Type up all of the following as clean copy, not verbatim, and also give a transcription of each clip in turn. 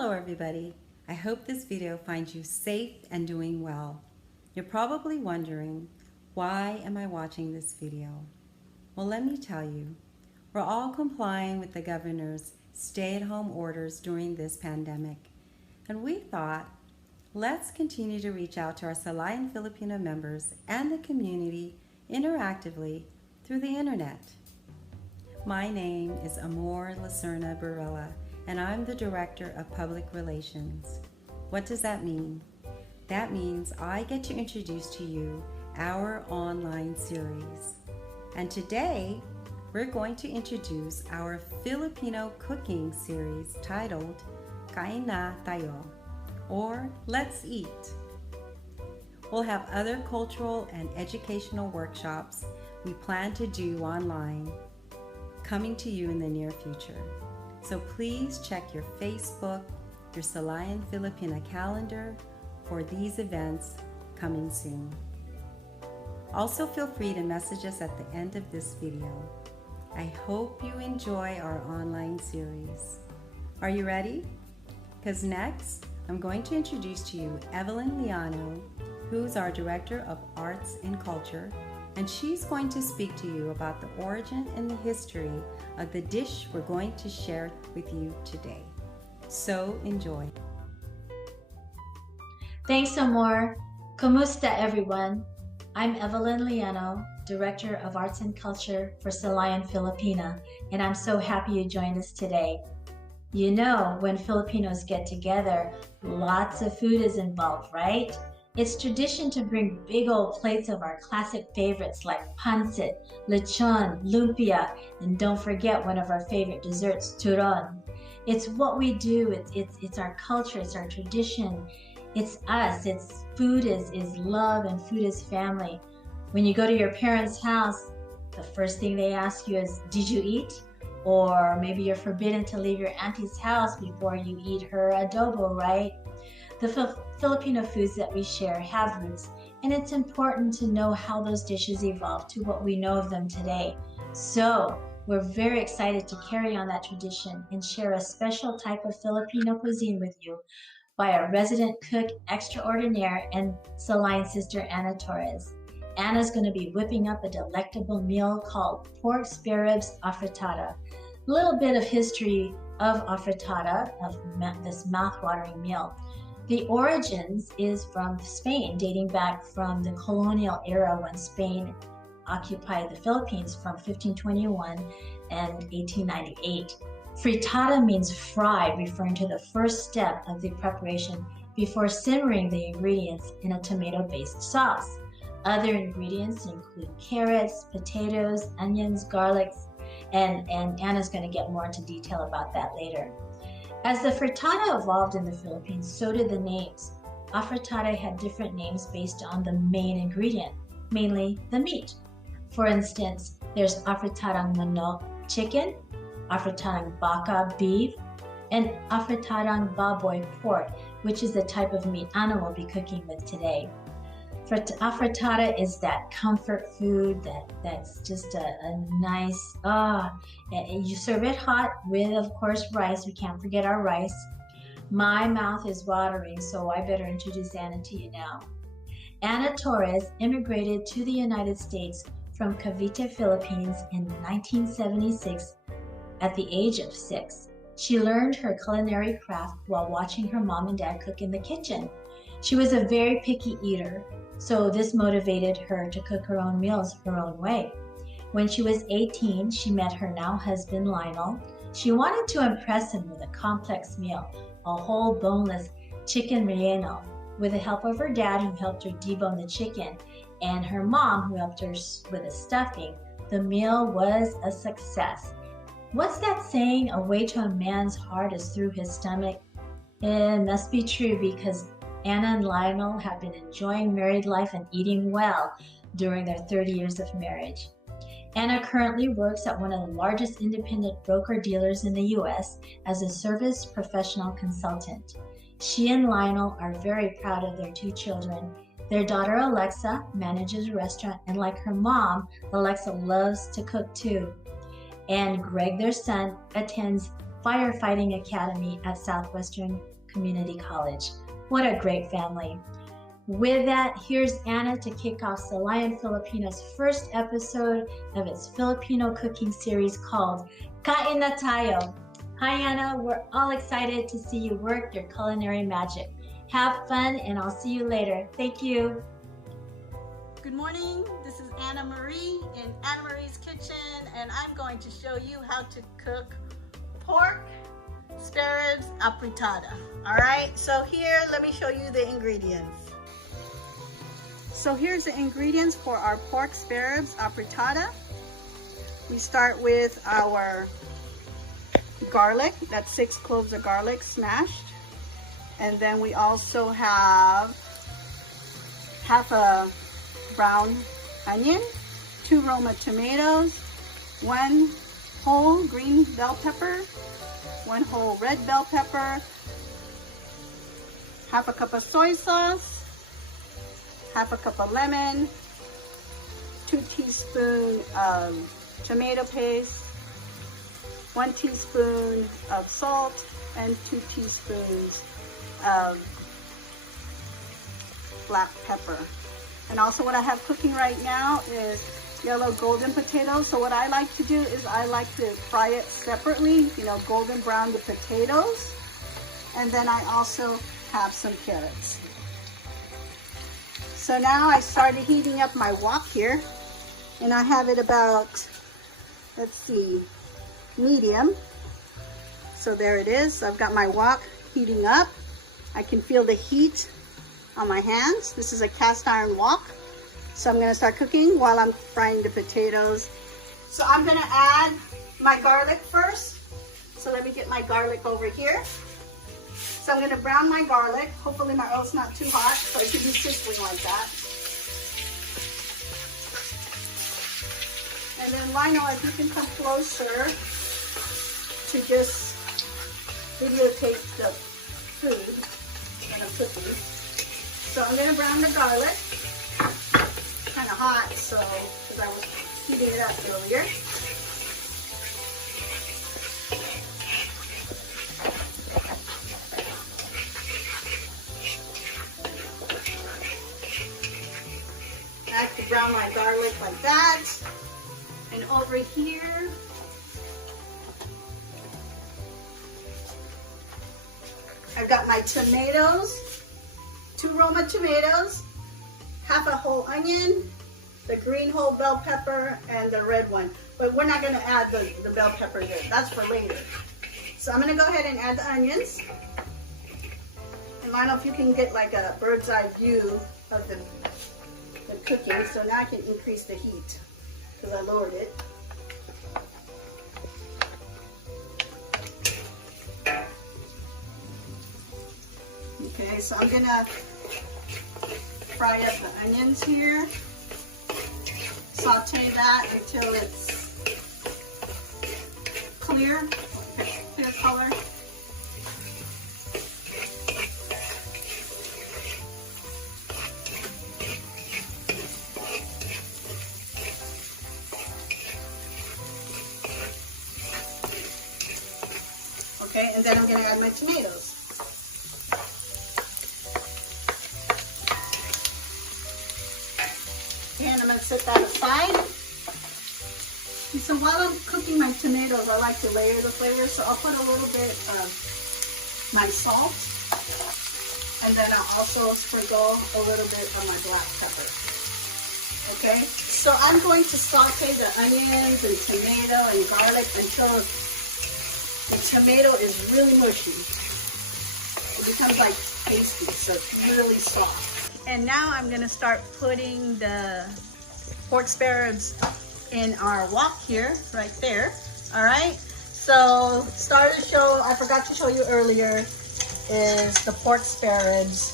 Hello everybody. I hope this video finds you safe and doing well. You're probably wondering, why am I watching this video? Well, let me tell you. We're all complying with the governor's stay-at-home orders during this pandemic. And we thought, let's continue to reach out to our Silayan Filipina members and the community interactively through the internet. My name is Amor Lacerna Barella, and I'm the Director of Public Relations. What does that mean? That means I get to introduce to you our online series. And today, we're going to introduce our Filipino cooking series titled Kain na tayo, or Let's Eat. We'll have other cultural and educational workshops we plan to do online coming to you in the near future. So please check your Facebook, your Silayan Filipina calendar for these events coming soon. Also feel free to message us at the end of this video. I hope you enjoy our online series. Are you ready? Because next, I'm going to introduce to you Evelyn Liano, who's our Director of Arts and Culture, and she's going to speak to you about the origin and the history of the dish we're going to share with you today. So enjoy. Thanks, Amor. Kumusta, everyone? I'm Evelyn Liano, Director of Arts and Culture for Silayan Filipina, and I'm so happy you joined us today. You know, when Filipinos get together, lots of food is involved, right? It's tradition to bring big old plates of our classic favorites like pancit, lechon, lumpia, and don't forget one of our favorite desserts, turon. It's what we do, it's our culture, it's our tradition, it's us, it's food is love and food is family. When you go to your parents' house, the first thing they ask you is, did you eat? Or maybe you're forbidden to leave your auntie's house before you eat her adobo, right? The Filipino foods that we share have roots, and it's important to know how those dishes evolved to what we know of them today. So we're very excited to carry on that tradition and share a special type of Filipino cuisine with you by our resident cook extraordinaire and Silayan sister Anna Torres. Anna's going to be whipping up a delectable meal called pork Spareribs Afritada. A little bit of history of Afritada, of this mouth-watering meal. The origins is from Spain, dating back from the colonial era when Spain occupied the Philippines from 1521 and 1898. Fritada means fried, referring to the first step of the preparation before simmering the ingredients in a tomato-based sauce. Other ingredients include carrots, potatoes, onions, garlics, and Anna's going to get more into detail about that later. As the fritada evolved in the Philippines, so did the names. Afritada had different names based on the main ingredient, mainly the meat. For instance, there's Afritadang manok chicken, Afritadang baka beef, and Afritadang baboy pork, which is the type of meat Anna will be cooking with today. Afritada is that comfort food that's just a nice, you serve it hot with, of course, rice. We can't forget our rice. My mouth is watering, so I better introduce Anna to you now. Anna Torres immigrated to the United States from Cavite, Philippines in 1976 at the age of 6. She learned her culinary craft while watching her mom and dad cook in the kitchen. She was a very picky eater, so this motivated her to cook her own meals her own way. When she was 18, she met her now husband, Lionel. She wanted to impress him with a complex meal, a whole boneless chicken relleno, with the help of her dad who helped her debone the chicken, and her mom who helped her with the stuffing. The meal was a success. What's that saying, a way to a man's heart is through his stomach? It must be true because Anna and Lionel have been enjoying married life and eating well during their 30 years of marriage. Anna currently works at one of the largest independent broker-dealers in the U.S. as a service professional consultant. She and Lionel are very proud of their 2 children. Their daughter Alexa manages a restaurant, and like her mom, Alexa loves to cook too. And Greg, their son, attends Firefighting Academy at Southwestern Community College. What a great family. With that, here's Anna to kick off Silayan Filipina's first episode of its Filipino cooking series called Kain na tayo. Hi Anna, we're all excited to see you work your culinary magic. Have fun and I'll see you later. Thank you. Good morning, this is Anna Marie in Anna Marie's Kitchen, and I'm going to show you how to cook pork Spareribs Afritada. All right, so here, let me show you the ingredients. So here's the ingredients for our pork Spareribs Afritada. We start with our garlic, that's 6 cloves of garlic smashed. And then we also have half a brown onion, 2 Roma tomatoes, 1 whole green bell pepper, 1 whole red bell pepper, half a cup of soy sauce, half a cup of lemon, 2 teaspoons of tomato paste, 1 teaspoon of salt, and 2 teaspoons of black pepper. And also what I have cooking right now is yellow golden potatoes. So what I like to do is I like to fry it separately, you know, golden brown the potatoes. And then I also have some carrots. So now I started heating up my wok here, and I have it about, let's see, medium. So there it is. I've got my wok heating up. I can feel the heat on my hands. This is a cast iron wok. So I'm going to start cooking while I'm frying the potatoes. So I'm going to add my garlic first. So let me get my garlic over here. So I'm going to brown my garlic. Hopefully my oil's not too hot, so it should be sizzling like that. And then Lionel, if you can come closer to just videotape the food that I'm cooking. So I'm going to brown the garlic. Kind of hot, so because I was heating it up earlier. I have to brown my garlic like that. And over here, I've got my tomatoes, 2 Roma tomatoes, half a whole onion, the green whole bell pepper, and the red one. But we're not going to add the bell pepper here. That's for later. So I'm going to go ahead and add the onions. And Lionel, if you can get like a bird's eye view of the cooking. So now I can increase the heat because I lowered it. Okay, so I'm going to fry up the onions here. Saute that until it's clear color. Okay, and then I'm going to add my tomatoes. And I'm going to set that aside. And so while I'm cooking my tomatoes, I like to layer the flavors. So I'll put a little bit of my salt. And then I'll also sprinkle a little bit of my black pepper. Okay, so I'm going to saute the onions and tomato and garlic until the tomato is really mushy. It becomes like pasty, so it's really soft. And now I'm going to start putting the pork Spareribs in our wok here, right there. All right. So starter show, I forgot to show you earlier, is the pork Spareribs.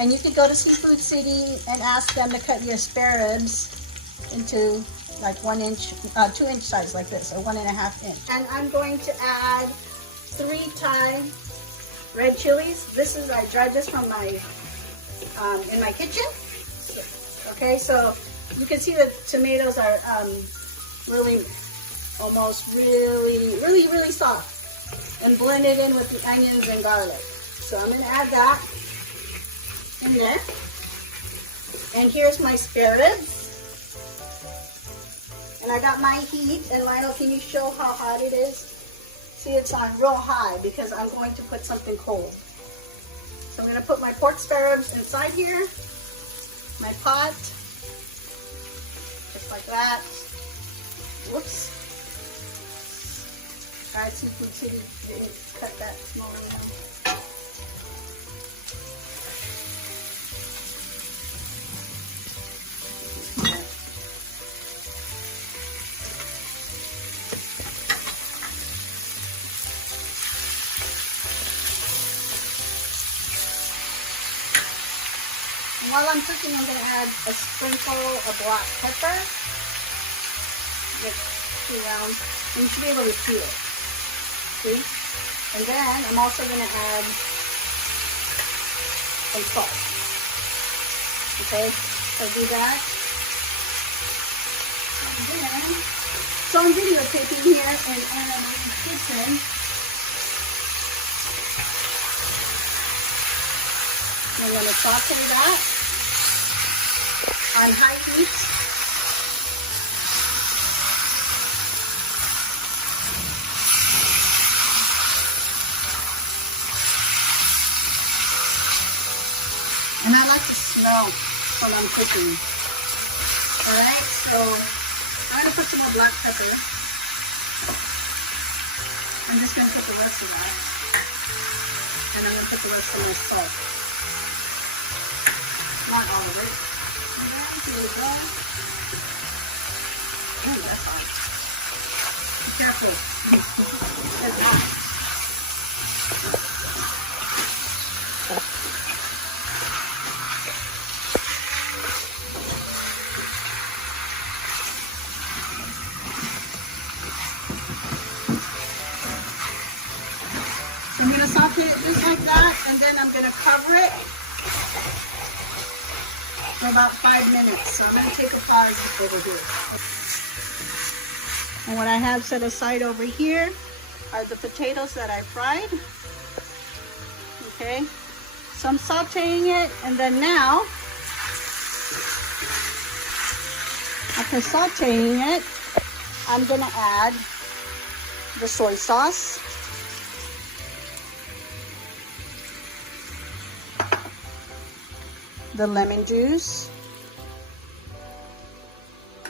And you could go to Seafood City and ask them to cut your Spareribs into like 1 inch, 2 inch size like this, or 1.5 inch. And I'm going to add 3 Thai red chilies. This is, I dried this from my in my kitchen. Okay, so you can see the tomatoes are really soft. and blend it in with the onions and garlic. So I'm going to add that in there. And here's my spare ribs. And I got my heat. And Lionel, can you show how hot it is? See, it's on real high because I'm going to put something cold. So I'm going to put my pork spare ribs inside here. My pot. Just like that. Whoops. Guys, you can see, didn't cut that small enough. While I'm cooking, I'm going to add a sprinkle of black pepper. Like 2 rounds. And you should be able to see it. See? And then I'm also going to add some salt. Okay? So do that. And then, so I'm videotaping here in Anna's kitchen. I'm going to saute that on high heat. And I like to smell while I'm cooking. Alright, so I'm going to put some more black pepper. I'm just going to put the rest of that. And I'm going to put the rest of my salt. Not all of it. And then, here we go. Ooh, that's hot. Be careful. That's hot. I'm going to saute it just like that, and then I'm going to cover it for about 5 minutes. So I'm going to take a pause over here. And what I have set aside over here are the potatoes that I fried. Okay, so I'm sauteing it, and then now, after sauteing it, I'm going to add the soy sauce. The lemon juice.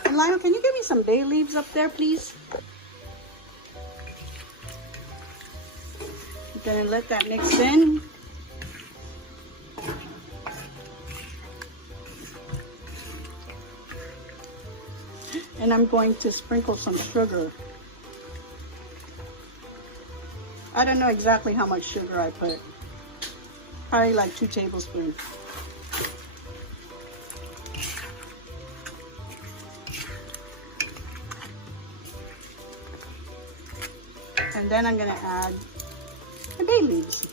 And Lionel, can you give me some bay leaves up there, please? I'm gonna let that mix in. And I'm going to sprinkle some sugar. I don't know exactly how much sugar I put. Probably like 2 tablespoons. And then I'm going to add the bay leaves.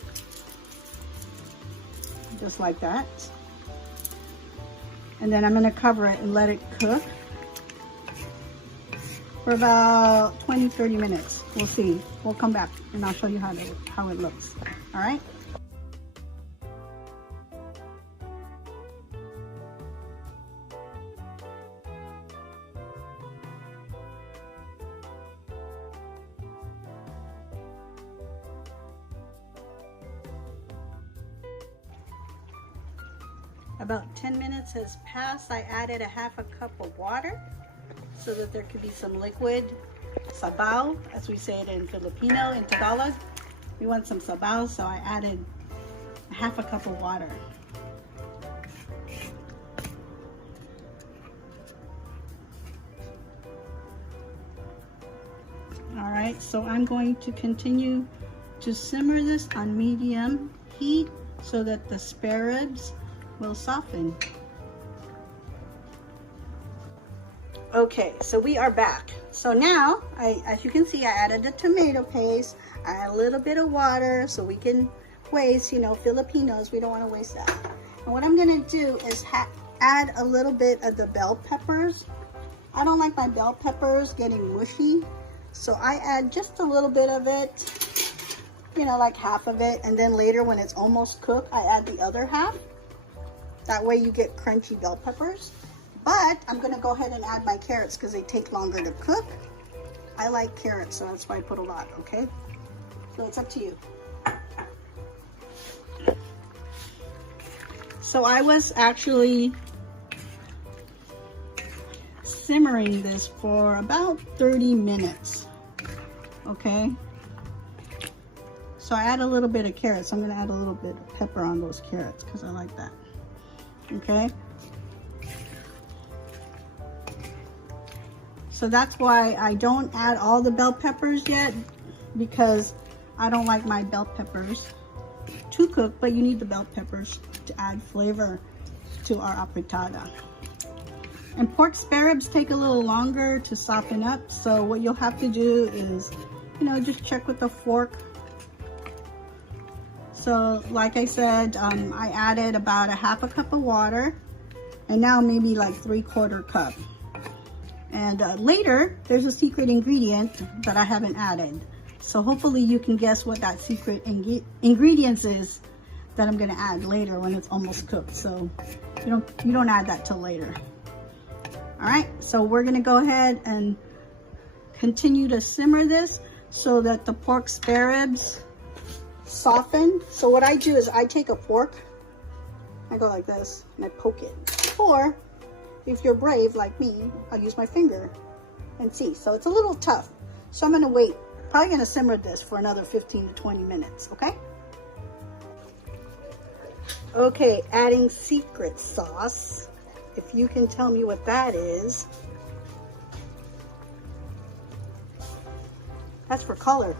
Just like that. And then I'm going to cover it and let it cook for about 20-30 minutes. We'll see. We'll come back and I'll show you how it looks. All right? About 10 minutes has passed. I added a half a cup of water so that there could be some liquid. Sabaw, as we say it in Filipino, in Tagalog. We want some sabaw, so I added a half a cup of water. All right, so I'm going to continue to simmer this on medium heat so that the Spareribs will soften. Okay, so we are back. So now, as you can see, I added the tomato paste. I add a little bit of water so we can waste, you know, Filipinos, we don't want to waste that. And what I'm going to do is add a little bit of the bell peppers. I don't like my bell peppers getting mushy, so I add just a little bit of it you know, like half of it, and then later when it's almost cooked, I add the other half. That way you get crunchy bell peppers. But I'm gonna go ahead and add my carrots because they take longer to cook. I like carrots, so that's why I put a lot, okay? So it's up to you. So I was actually simmering this for about 30 minutes, okay? So I add a little bit of carrots. I'm gonna add a little bit of pepper on those carrots because I like that, okay? So that's why I don't add all the bell peppers yet, because I don't like my bell peppers to cook, but you need the bell peppers to add flavor to our afritada. And pork spare ribs take a little longer to soften up, so what you'll have to do is, you know, just check with a fork. So like I said, I added about a half a cup of water, and now maybe like 3/4 cup. And later, there's a secret ingredient that I haven't added. So hopefully you can guess what that secret ingredients is that I'm gonna add later when it's almost cooked. So you don't add that till later. All right, so we're gonna go ahead and continue to simmer this so that the pork spare ribs soften. So what I do is I take a fork, I go like this, and I poke it. Or if you're brave like me, I'll use my finger and see. So it's a little tough. So I'm gonna wait. Probably gonna simmer this for another 15 to 20 minutes, okay? Okay, adding secret sauce. If you can tell me what that is. That's for color.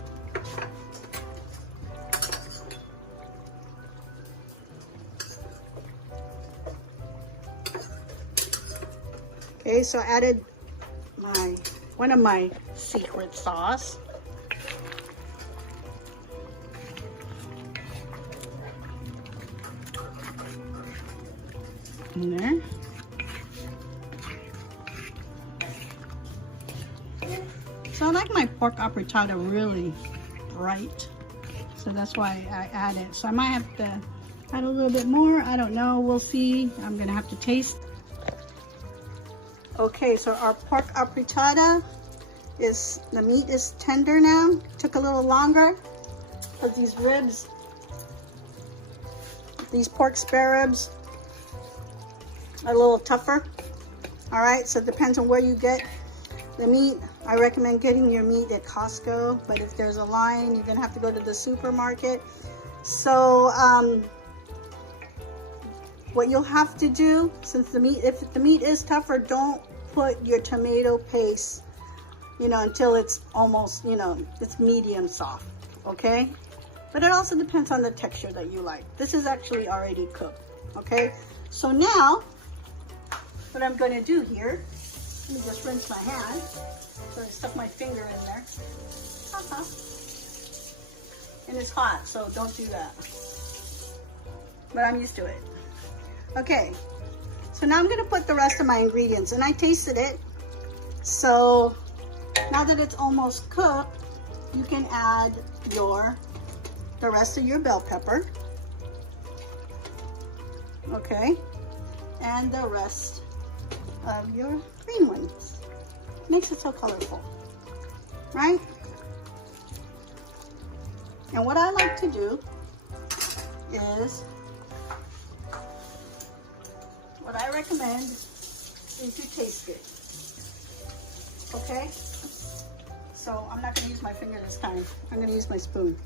Okay, so I added one of my secret sauce. In there. So I like my pork afritada really bright, so that's why I added. So I might have to add a little bit more. I don't know. We'll see. I'm gonna have to taste. Okay, so our pork afritada the meat is tender now. Took a little longer because these ribs, these pork spare ribs, are a little tougher. All right, so it depends on where you get the meat. I recommend getting your meat at Costco, but if there's a line, you're gonna have to go to the supermarket. So what you'll have to do, since if the meat is tougher, don't put your tomato paste, you know, until it's almost, you know, it's medium soft, okay? But it also depends on the texture that you like. This is actually already cooked, okay? So now, what I'm gonna do here, let me just rinse my hand. So I stuck my finger in there. And it's hot, so don't do that. But I'm used to it. Okay, so now I'm gonna put the rest of my ingredients, and I tasted it. So now that it's almost cooked, you can add the rest of your bell pepper. Okay, and the rest of your green ones. Makes it so colorful, right? And what I like to do is, what I recommend is you taste it, okay? So I'm not gonna use my finger this time. I'm gonna use my spoon,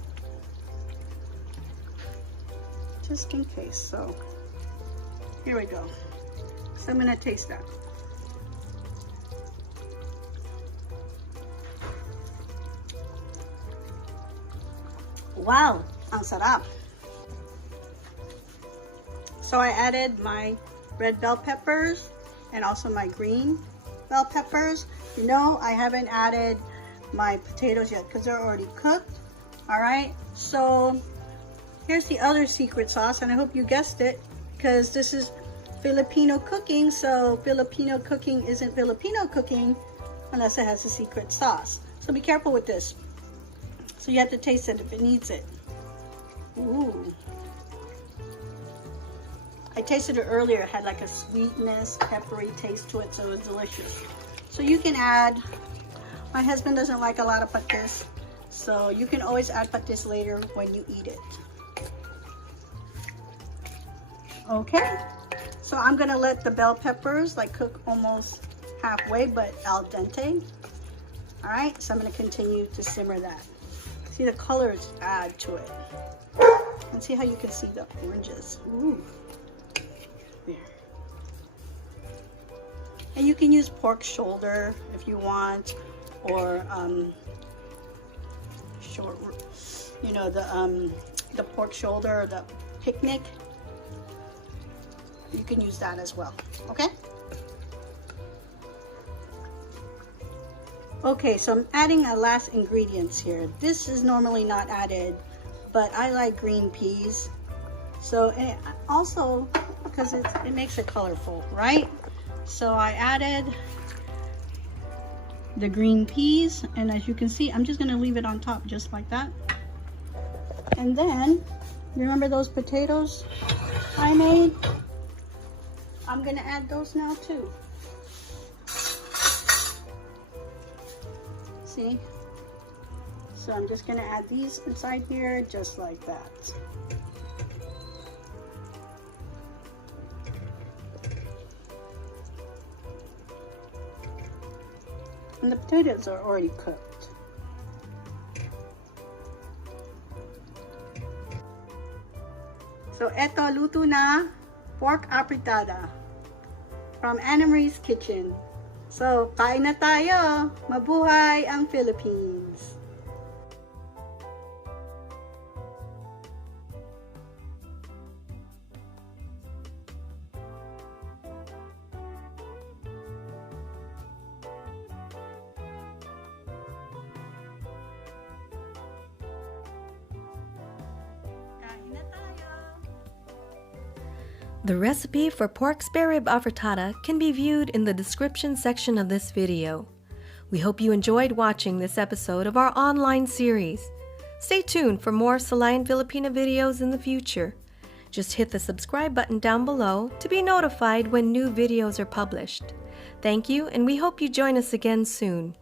just in case. So here we go. So I'm gonna taste that. Wow, ang sarap. So I added my red bell peppers and also my green bell peppers. You know, I haven't added my potatoes yet because they're already cooked. All right, so here's the other secret sauce, and I hope you guessed it, because this is Filipino cooking. So Filipino cooking isn't Filipino cooking unless it has a secret sauce. So be careful with this. So you have to taste it if it needs it. Ooh. I tasted it earlier. It had like a sweetness, peppery taste to it, so it was delicious. So you can add, my husband doesn't like a lot of patis, so you can always add patis later when you eat it. Okay, so I'm gonna let the bell peppers like cook almost halfway, but al dente. All right, so I'm gonna continue to simmer that. See, the colors add to it. And see how you can see the oranges. Ooh. There. And you can use pork shoulder if you want, or short, you know, the pork shoulder or the picnic. You can use that as well. Okay. Okay, so I'm adding a last ingredients here. This is normally not added, but I like green peas. So, and also because it makes it colorful, right? So I added the green peas, and as you can see, I'm just gonna leave it on top just like that. And then, remember those potatoes I made? I'm gonna add those now too. See? So I'm just gonna add these inside here just like that. And the potatoes are already cooked. So eto, luto na pork afritada from Anna Marie's Kitchen. So, kain na tayo! Mabuhay ang Philippines! The recipe for pork Sparerib Afritada can be viewed in the description section of this video. We hope you enjoyed watching this episode of our online series. Stay tuned for more Silayan Filipina videos in the future. Just hit the subscribe button down below to be notified when new videos are published. Thank you, and we hope you join us again soon.